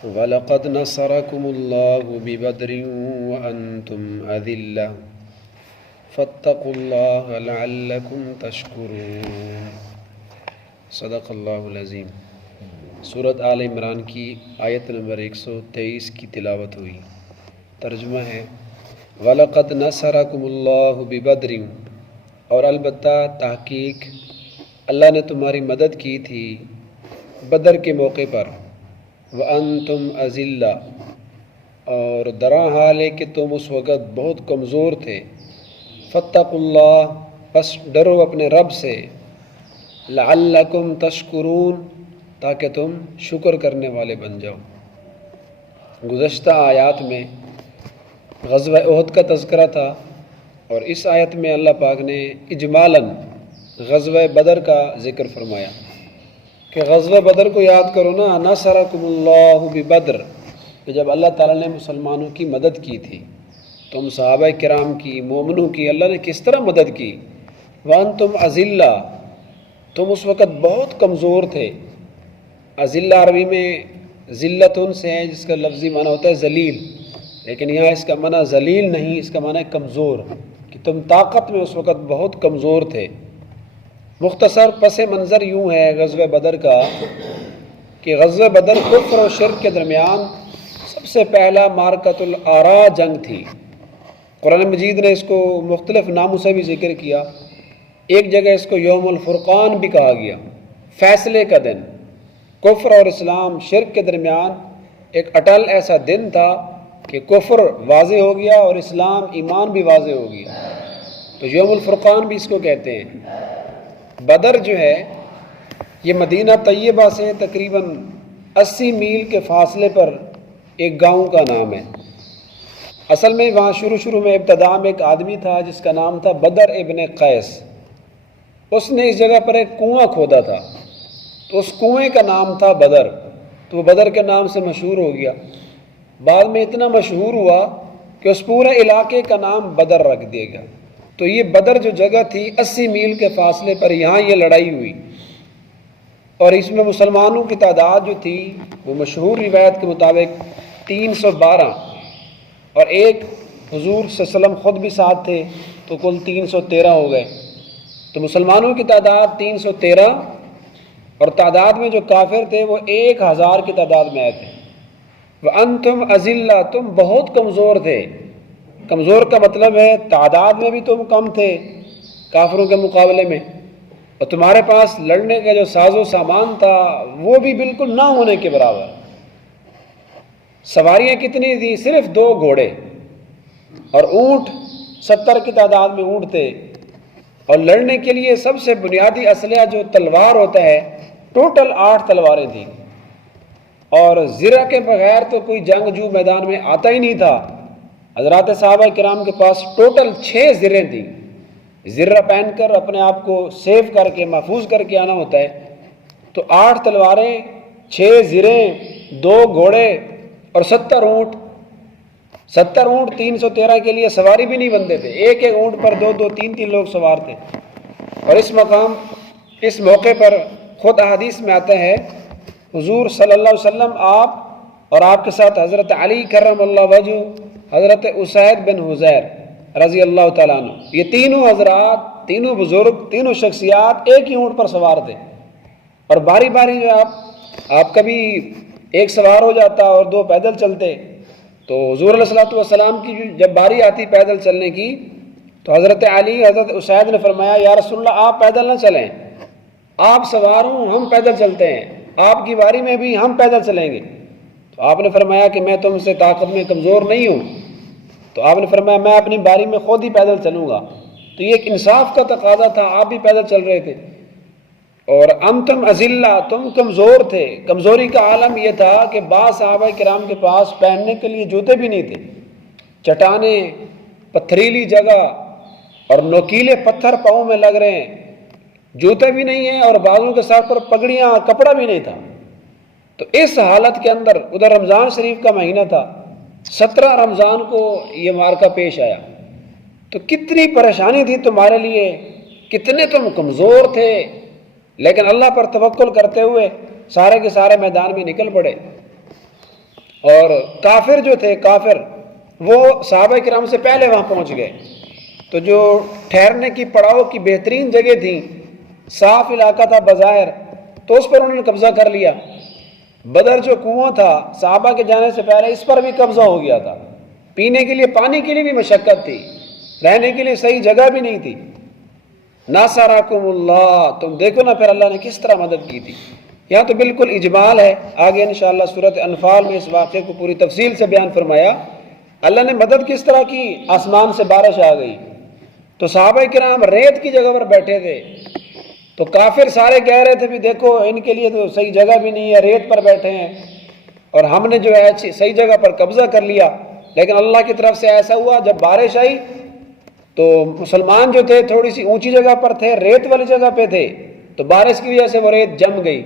وَلَقَدْ نَصَرَكُمُ اللَّهُ بِبَدْرٍ وَأَنْتُمْ أَذِلَّةٌ فَاتَّقُوا اللَّهَ لَعَلَّكُمْ تَشْكُرُونَ۔ صدق اللہ العظیم۔ سورۃ آل عمران کی آیت نمبر 123 کی تلاوت ہوئی۔ ترجمہ ہے وَلَقَدْ نَصَرَكُمُ اللَّهُ بِبَدْرٍ، اور البتہ تحقیق اللہ نے تمہاری مدد کی تھی بدر کے موقع پر۔ وَأَنْتُمْ أَذِلَّةٌ، اور درا حال ہے کہ تم اس وقت بہت کمزور تھے۔ فَاتَّقُوا اللَّهَ، پس ڈرو اپنے رب سے۔ لَعَلَّكُمْ تَشْكُرُونَ، تاکہ تم شکر کرنے والے بن جاؤ۔ گزشتہ آیات میں غزوہ احد کا تذکرہ تھا، اور اس آیت میں اللہ پاک نے اجمالاً غزوہ بدر کا ذکر فرمایا کہ غزوہ بدر کو یاد کرو نا، نصرکم اللہ ببدر، کہ جب اللہ تعالیٰ نے مسلمانوں کی مدد کی تھی۔ تم صحابہ کرام کی، مومنوں کی اللہ نے کس طرح مدد کی؟ وانتم اذلہ، تم اس وقت بہت کمزور تھے۔ اذلہ عربی میں ذلتن سے ہے، جس کا لفظی معنی ہوتا ہے ذلیل، لیکن یہاں اس کا معنی ذلیل نہیں، اس کا معنی ہے کمزور، کہ تم طاقت میں اس وقت بہت کمزور تھے۔ مختصر پس منظر یوں ہے غزوہ بدر کا کہ غزوہ بدر کفر و شرک کے درمیان سب سے پہلا معرکۃ الآراء جنگ تھی۔ قرآن مجید نے اس کو مختلف ناموں سے بھی ذکر کیا۔ ایک جگہ اس کو یوم الفرقان بھی کہا گیا، فیصلے کا دن۔ کفر اور اسلام شرک کے درمیان ایک اٹل ایسا دن تھا کہ کفر واضح ہو گیا اور اسلام ایمان بھی واضح ہو گیا، تو یوم الفرقان بھی اس کو کہتے ہیں۔ بدر جو ہے یہ مدینہ طیبہ سے تقریباً 80 میل کے فاصلے پر ایک گاؤں کا نام ہے۔ اصل میں وہاں شروع میں ابتدا میں ایک آدمی تھا جس کا نام تھا بدر ابن قیس۔ اس نے اس جگہ پر ایک کنواں کھودا تھا، تو اس کنویں کا نام تھا بدر، تو وہ بدر کے نام سے مشہور ہو گیا۔ بعد میں اتنا مشہور ہوا کہ اس پورے علاقے کا نام بدر رکھ دیا گیا۔ تو یہ بدر جو جگہ تھی 80 میل کے فاصلے پر، یہاں یہ لڑائی ہوئی، اور اس میں مسلمانوں کی تعداد جو تھی وہ مشہور روایت کے مطابق 312، اور ایک حضور صلی اللہ علیہ وسلم خود بھی ساتھ تھے، تو کل 313 ہو گئے۔ تو مسلمانوں کی تعداد 313، اور تعداد میں جو کافر تھے وہ 1000 کی تعداد میں آئے تھے۔ وَأَنْتُمْ أَذِلَّةٌ، تم بہت کمزور تھے۔ کمزور کا مطلب ہے تعداد میں بھی تم کم تھے کافروں کے مقابلے میں، اور تمہارے پاس لڑنے کا جو ساز و سامان تھا وہ بھی بالکل نہ ہونے کے برابر۔ سواریاں کتنی تھیں؟ صرف 2 گھوڑے، اور اونٹ 70 کی تعداد میں اونٹ تھے، اور لڑنے کے لیے سب سے بنیادی اسلحہ جو تلوار ہوتا ہے، ٹوٹل 8 تلواریں تھیں، اور زرہ کے بغیر تو کوئی جنگجو میدان میں آتا ہی نہیں تھا۔ حضرات صحابہ کرام کے پاس ٹوٹل 6 زریں تھیں۔ زرہ پہن کر اپنے آپ کو سیف کر کے محفوظ کر کے آنا ہوتا ہے، تو 8 تلواریں، 6 زریں، 2 گھوڑے اور 70 اونٹ۔ 70 اونٹ 313 کے لیے سواری بھی نہیں بنتے تھے، ایک اونٹ پر 2 3 لوگ سوار تھے۔ اور اس موقع پر خود احادیث میں آتا ہے حضور صلی اللہ علیہ وسلم، آپ اور آپ کے ساتھ حضرت علی کرم اللہ وجہ، حضرت اسید بن حضیر رضی اللہ تعالیٰ عنہ، یہ تینوں حضرات، تینوں بزرگ، تینوں شخصیات ایک ہی اونٹ پر سوار تھے، اور باری باری جو آپ کبھی ایک سوار ہو جاتا اور 2 پیدل چلتے، تو حضور علیہ الصلوۃ والسلام کی جب باری آتی پیدل چلنے کی، تو حضرت علی، حضرت اسید نے فرمایا یا رسول اللہ آپ پیدل نہ چلیں، آپ سوار ہوں، ہم پیدل چلتے ہیں، آپ کی باری میں بھی ہم پیدل چلیں گے۔ تو آپ نے فرمایا کہ میں تم سے طاقت میں کمزور نہیں ہوں، تو آپ نے فرمایا میں اپنی باری میں خود ہی پیدل چلوں گا۔ تو یہ ایک انصاف کا تقاضا تھا، آپ بھی پیدل چل رہے تھے۔ اور انتم اذلہ، تم کمزور تھے۔ کمزوری کا عالم یہ تھا کہ بعض صحابہ کرام کے پاس پہننے کے لیے جوتے بھی نہیں تھے، چٹانیں، پتھریلی جگہ اور نوکیلے پتھر پاؤں میں لگ رہے ہیں، جوتے بھی نہیں ہیں، اور بازوں کے سر پر پگڑیاں، کپڑا بھی نہیں تھا۔ تو اس حالت کے اندر ادھر رمضان شریف کا مہینہ تھا، 17 رمضان کو یہ معرکہ پیش آیا، تو کتنی پریشانی تھی تمہارے لیے، کتنے تم کمزور تھے، لیکن اللہ پر توکل کرتے ہوئے سارے کے سارے میدان میں نکل پڑے۔ اور کافر جو تھے کافر وہ صحابہ کرام سے پہلے وہاں پہنچ گئے، تو جو ٹھہرنے کی پڑاؤ کی بہترین جگہ تھی، صاف علاقہ تھا بظاہر، تو اس پر انہوں نے قبضہ کر لیا۔ بدر جو کنواں تھا صحابہ کے جانے سے پہلے اس پر بھی قبضہ ہو گیا تھا، پینے کے لیے پانی کے لیے بھی مشقت تھی، رہنے کے لیے صحیح جگہ بھی نہیں تھی۔ ناصرکم اللہ، تم دیکھو نا پھر اللہ نے کس طرح مدد کی تھی۔ یہاں تو بالکل اجمال ہے، آگے انشاءاللہ سورۃ انفال میں اس واقعے کو پوری تفصیل سے بیان فرمایا۔ اللہ نے مدد کس طرح کی، آسمان سے بارش آ گئی، تو صحابہ کرام ریت کی جگہ پر بیٹھے تھے، تو کافر سارے کہہ رہے تھے بھی دیکھو ان کے لیے تو صحیح جگہ بھی نہیں ہے، ریت پر بیٹھے ہیں، اور ہم نے جو ہے صحیح جگہ پر قبضہ کر لیا۔ لیکن اللہ کی طرف سے ایسا ہوا، جب بارش آئی تو مسلمان جو تھے تھوڑی سی اونچی جگہ پر تھے، ریت والی جگہ پہ تھے، تو بارش کی وجہ سے وہ ریت جم گئی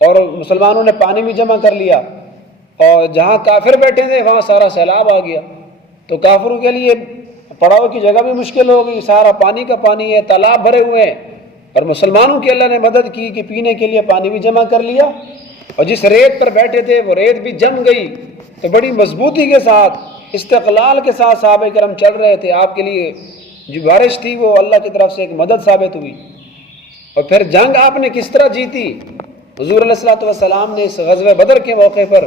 اور مسلمانوں نے پانی بھی جمع کر لیا، اور جہاں کافر بیٹھے تھے وہاں سارا سیلاب آ گیا، تو کافروں کے لیے پڑاؤ کی جگہ بھی مشکل ہو گئی، سارا پانی کا پانی ہے، تالاب بھرے ہوئے ہیں، اور مسلمانوں کی اللہ نے مدد کی کہ پینے کے لیے پانی بھی جمع کر لیا، اور جس ریت پر بیٹھے تھے وہ ریت بھی جم گئی، تو بڑی مضبوطی کے ساتھ استقلال کے ساتھ صحابہ کرام چل رہے تھے۔ آپ کے لیے جو بارش تھی وہ اللہ کی طرف سے ایک مدد ثابت ہوئی۔ اور پھر جنگ آپ نے کس طرح جیتی، حضور علیہ الصلوۃ والسلام نے اس غزوہ بدر کے موقع پر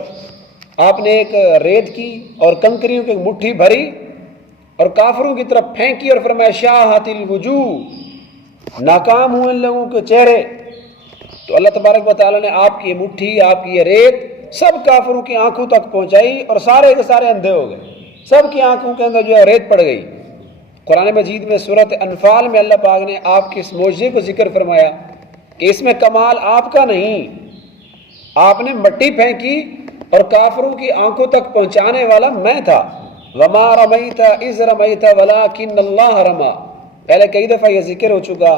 آپ نے ایک ریت کی اور کنکریوں کی ایک مٹھی بھری اور کافروں کی طرف پھینکی اور فرمایا شاہت الوجوہ، ناکام ہوئے ان لوگوں کے چہرے۔ تو اللہ تبارک و تعالیٰ نے آپ کی یہ مٹھی، آپ کی یہ ریت سب کافروں کی آنکھوں تک پہنچائی، اور سارے کے سارے اندھے ہو گئے، سب کی آنکھوں کے اندر جو ہے ریت پڑ گئی۔ قرآن مجید میں سورۃ انفال میں اللہ پاک نے آپ کے اس معجزے کو ذکر فرمایا کہ اس میں کمال آپ کا نہیں، آپ نے مٹی پھینکی اور کافروں کی آنکھوں تک پہنچانے والا میں تھا۔ وما رمیت اذ رمیت ولکن اللہ رمی، پہلے کئی دفعہ یہ ذکر ہو چکا،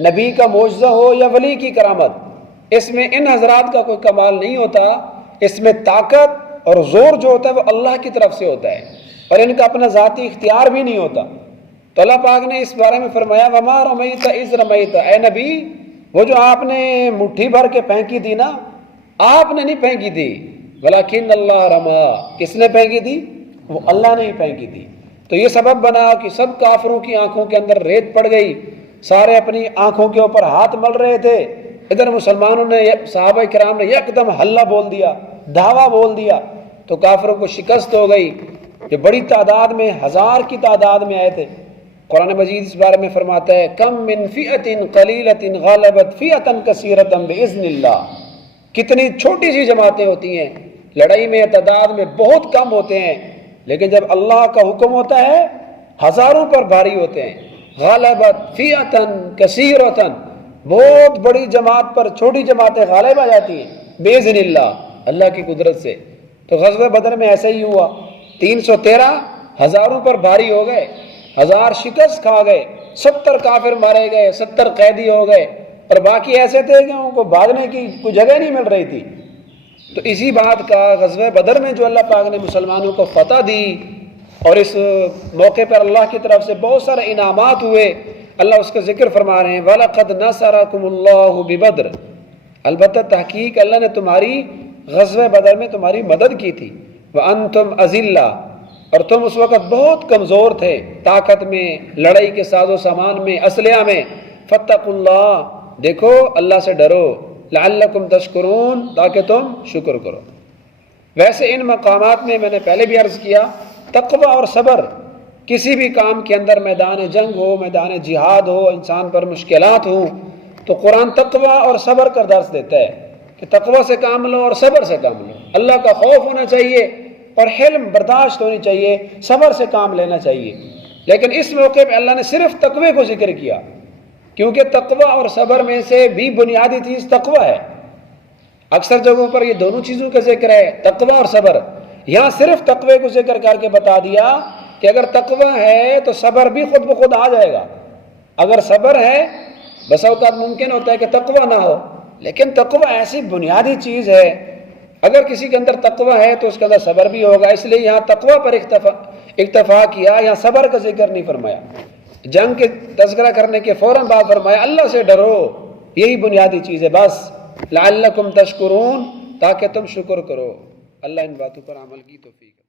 نبی کا معجزہ ہو یا ولی کی کرامت، اس میں ان حضرات کا کوئی کمال نہیں ہوتا، اس میں طاقت اور زور جو ہوتا ہے وہ اللہ کی طرف سے ہوتا ہے، اور ان کا اپنا ذاتی اختیار بھی نہیں ہوتا۔ تو اللہ پاک نے اس بارے میں فرمایا وما رمیت اذ رمیت، اے نبی وہ جو آپ نے مٹھی بھر کے پھینکی تھی نا، آپ نے نہیں پھینکی تھی، ولکن اللہ رما، کس نے پھینکی تھی؟ وہ اللہ نے ہی پھینکی تھی۔ تو یہ سبب بنا کہ سب کافروں کی آنکھوں کے اندر ریت پڑ گئی، سارے اپنی آنکھوں کے اوپر ہاتھ مل رہے تھے، ادھر مسلمانوں نے صحابہ کرام نے یکدم حلہ بول دیا، دھاوا بول دیا، تو کافروں کو شکست ہو گئی، جو بڑی تعداد میں 1000 کی تعداد میں آئے تھے۔ قرآن مجید اس بارے میں فرماتا ہے کم من فئۃ قلیلۃ غلبت فئۃ کثیرۃ باذن اللہ، کتنی چھوٹی سی جماعتیں ہوتی ہیں، لڑائی میں تعداد میں بہت کم ہوتے ہیں، لیکن جب اللہ کا حکم ہوتا ہے ہزاروں پر بھاری ہوتے ہیں۔ غلبت فئۃ کثیرۃ، بہت بڑی جماعت پر چھوٹی جماعتیں غالب آ جاتی ہیں باذن اللہ، اللہ کی قدرت سے۔ تو غزوہ بدر میں ایسا ہی ہوا، 313 ہزاروں پر بھاری ہو گئے، 1000 شکست کھا گئے، 70 کافر مارے گئے، 70 قیدی ہو گئے، اور باقی ایسے تھے کہ ان کو بھاگنے کی کوئی جگہ نہیں مل رہی تھی۔ تو اسی بات کا غزوہ بدر میں جو اللہ پاک نے مسلمانوں کو فتح دی، اور اس موقع پر اللہ کی طرف سے بہت سارے انعامات ہوئے، اللہ اس کا ذکر فرما رہے ہیں وَلَقَدْ نَصَرَكُمُ اللَّهُ بِبَدْرٍ، البتہ تحقیق اللہ نے تمہاری غزوہ بدر میں تمہاری مدد کی تھی، وَأَنْتُمْ أَذِلَّةٌ، اور تم اس وقت بہت کمزور تھے، طاقت میں، لڑائی کے ساز و سامان میں، اسلحہ میں، فَاتَّقُوا اللَّهَ، دیکھو اللہ سے ڈرو، لَعَلَّكُمْ تَشْكُرُونَ، تاکہ تم شکر کرو۔ ویسے ان مقامات میں نے پہلے بھی عرض کیا، تقوی اور صبر کسی بھی کام کے اندر، میدان جنگ ہو، میدان جہاد ہو، انسان پر مشکلات ہوں، تو قرآن تقوی اور صبر کا درس دیتا ہے کہ تقوی سے کام لو اور صبر سے کام لو، اللہ کا خوف ہونا چاہیے اور حلم برداشت ہونی چاہیے، صبر سے کام لینا چاہیے۔ لیکن اس موقع پہ اللہ نے صرف تقوی کو ذکر کیا، کیونکہ تقوی اور صبر میں سے بھی بنیادی چیز تقوی ہے۔ اکثر جگہوں پر یہ دونوں چیزوں کا ذکر ہے، تقوی اور صبر، یہاں صرف تقوی کو ذکر کر کے بتا دیا کہ اگر تقوی ہے تو صبر بھی خود بخود آ جائے گا، اگر صبر ہے، بس اوقات ممکن ہوتا ہے کہ تقوی نہ ہو، لیکن تقوی ایسی بنیادی چیز ہے، اگر کسی کے اندر تقوی ہے تو اس کے اندر صبر بھی ہوگا، اس لیے یہاں تقوی پر اکتفا کیا، یہاں صبر کا ذکر نہیں فرمایا۔ جنگ کے تذکرہ کرنے کے فوراً بعد فرمایا اللہ سے ڈرو، یہی بنیادی چیز ہے، بس لعلکم تشکرون، تاکہ تم شکر کرو۔ اللہ ان باتوں پر عمل کی توفیق عطا